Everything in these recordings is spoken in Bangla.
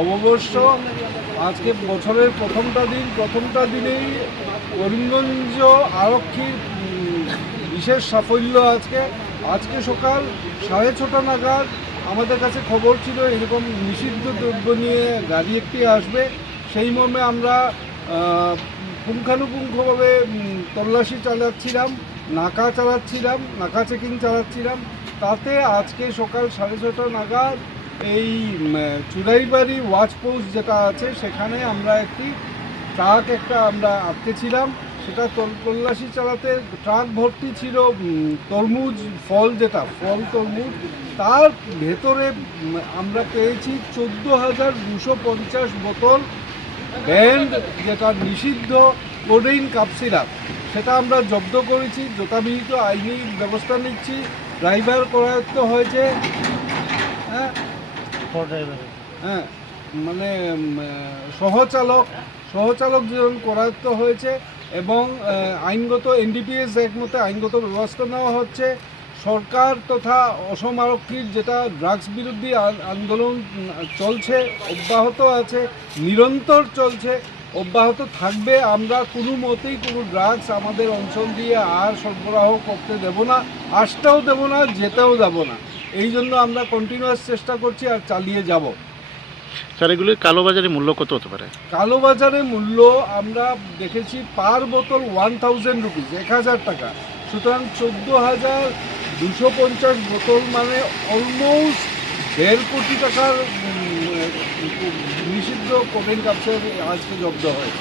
নববর্ষ, আজকে বছরের প্রথমটা দিনেই করিমগঞ্জ আরক্ষীর বিশেষ সাফল্য। আজকে সকাল 6:30 নাগাদ আমাদের কাছে খবর ছিল এরকম নিষিদ্ধ দ্রব্য নিয়ে গাড়ি একটি আসবে। সেই মর্মে আমরা পুঙ্খানুপুঙ্খভাবে তল্লাশি চালাচ্ছিলাম, নাকা চেকিং চালাচ্ছিলাম। তাতে আজকে সকাল 6:30 নাগাদ এই চুড়াইবাড়ি ওয়াচ পোস্ট যেটা আছে সেখানে আমরা একটি ট্রাক আমরা আটকেছিলাম। সেটা তল্লাশি চালাতে ট্রাক ভর্তি ছিল তরমুজ, ফল তরমুজ। তার ভেতরে আমরা পেয়েছি 14,250 বোতল ব্যান্ড, যেটা নিষিদ্ধ কোডেইন কাপ সিরাপ। সেটা আমরা জব্দ করেছি, যথাবিহিত আইনি ব্যবস্থা নিচ্ছি। ড্রাইভার করায়ত্ত হয়েছে, মানে সহচালক যেমন করায়ত্ত হয়েছে এবং আইনগত NDPS অ্যাক্ট মতে আইনগত ব্যবস্থা নেওয়া হচ্ছে। সরকার তথা অসম আরক্ষীর যেটা ড্রাগস বিরোধী আন্দোলন চলছে, অব্যাহত আছে, নিরন্তর চলছে, অব্যাহত থাকবে। আমরা কোনো মতেই কোনো ড্রাগস আমাদের অঞ্চল দিয়ে আর সরবরাহ করতে দেব না, আসতেও দেব না, যেতেও দেব না। এই জন্য আমরা কন্টিনিউয়াস চেষ্টা করছি আর চালিয়ে যাব। স্যার, এগুলির কালোবাজারে মূল্য কত হতে পারে? কালোবাজারে মূল্য আমরা দেখেছি পার বোতল 1000 রুপিস, 1000 টাকা। সুতরাং 14,250 বোতল মানে অলমোস্ট 1.5 কোটি টাকার নিষিদ্ধ কোকেন কাপসের আজকে জব্দ হয়।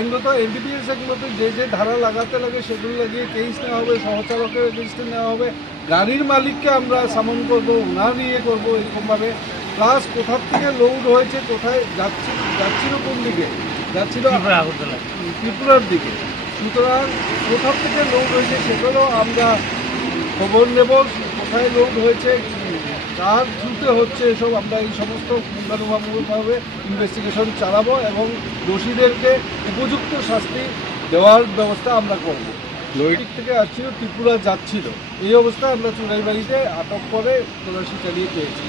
আইনগত NDPS অ্যাক্ট মতো যে ধারা লাগাতে লাগে সেগুলো লাগিয়ে কেস নেওয়া হবে, সহচালকের এগেইনস্টে নেওয়া হবে, গাড়ির মালিককে আমরা সামন করবো, ওনার ইয়ে করবো এরকমভাবে। প্লাস কোথার থেকে লোড হয়েছে, কোথায় যাচ্ছিল, কোন দিকে যাচ্ছিল, ত্রিপুরার দিকে। সুতরাং কোথার থেকে লোড হয়েছে সেগুলো আমরা খবর নেব, কোথায় লোড হয়েছে, কার থ্রুতে হচ্ছে, এসব আমরা এই সমস্ত পুঙ্খানুপুঙ্খভাবে ইনভেস্টিগেশন চালাবো এবং দোষীদেরকে উপযুক্ত শাস্তি দেওয়ার ব্যবস্থা আমরা করব। দিক থেকে আসছিল, ত্রিপুরা যাচ্ছিল, এই অবস্থায় আমরা চুড়াইবাড়িতে আটক করে তল্লাশি চালিয়ে পেয়েছি।